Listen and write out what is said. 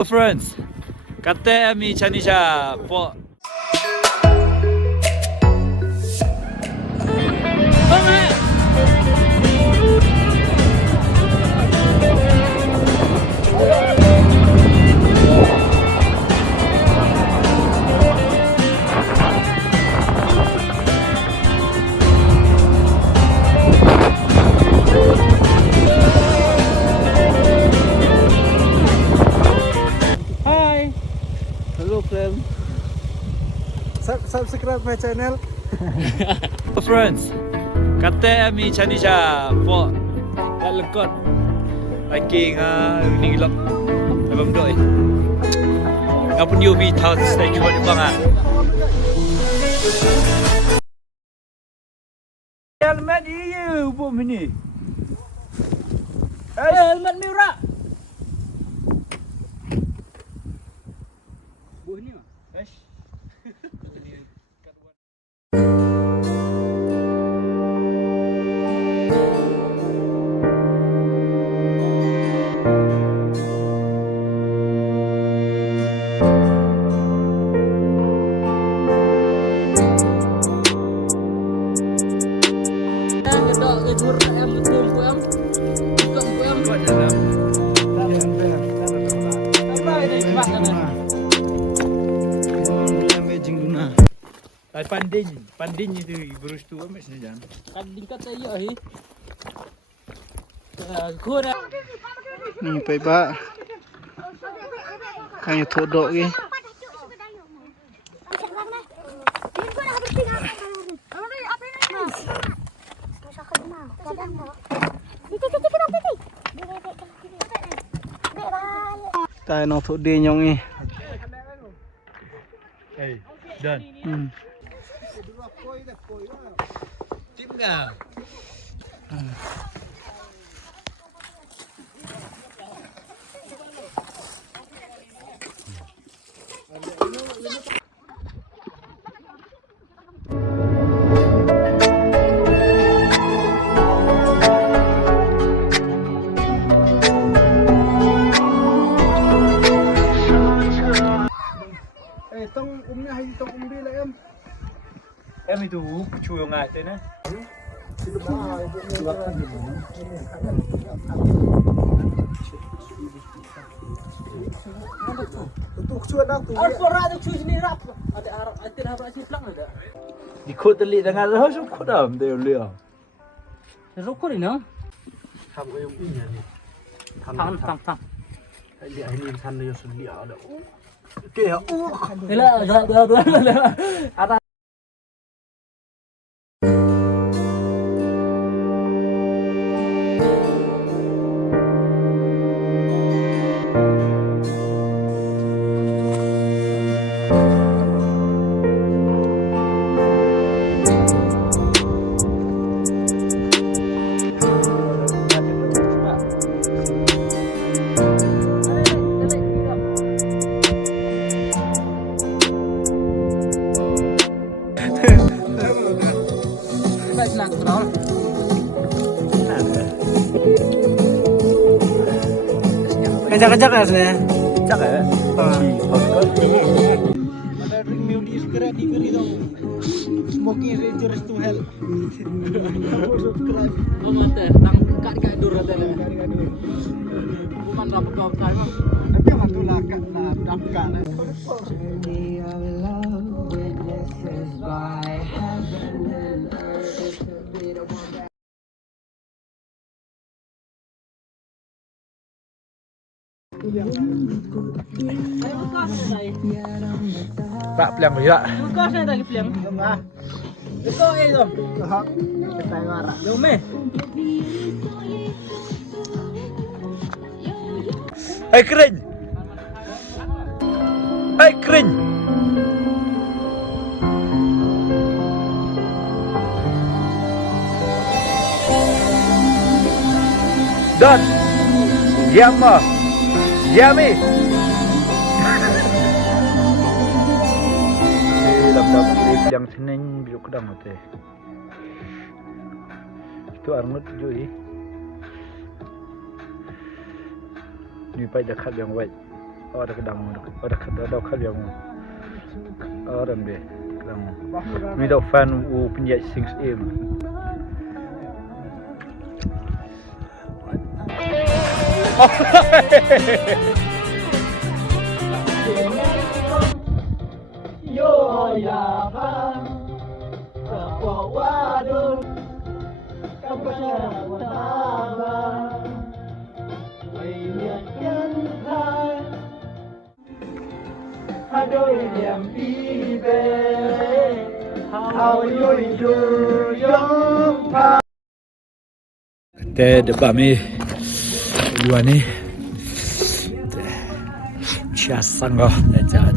Friends, kata kami Chanisha po. Hi, Hello friends. subscribe my channel. Friends, kata kami Chanisha po. Lalakot. Lagi nilok. Abang doi. Ngapun UV tahu saya cuma di bangah. Helmet iyo bom ini. Helmet murah. Buh ni mah. Panding itu berus tu amat senajan. Kading kata iya hi. Kau dah. Ni pai ba kayu thodok ge tai no thode nyong ni Dan. Tim dah. tong umnya hai tong umbi la em Em itu cuy ngai tu na. tu chua dak tu Alpora tu cuci ni rap. Ada arah, ada harap asyik pelang ada. Ikut telik dengan dah suku dah dia lihat. Rokok ni no. ทำก็ยังอีเนี่ยนี่ Tang. ไอ้เดี๋ยวไอ้นี่ทันเลยสุดเดียวเด้อเกี่ยวอู้ Dah. Ada. Senang kenal. Kejak-kejak ya sini. Cak eh. Si Pascal. Ada ring music segera diberi dong. Smoking Rangers to hell. Subscribe. Oh mate, tang kat dur ada lah. Bukan rap kau kai mah. Tapi waktu lah kat lah damkan. Tak peliang juga. Kau saya lagi pelang. Kau tu. Kita ngara. Jom meh. Hai kering. Hai kering. Dan. Yama. Yami. Dap yang seneng biru kedang mate. Itu arnut jui. Ni pai dah kat yang white. ada kedang ada kalian orang be kedang mi dau fan u penjat 6M Yo ya bang, kepawadun, kepada utama, menyatakan hai, aduh yang ibe, how you do yung pa. Te depan mi dua ni Cia sanggo, cia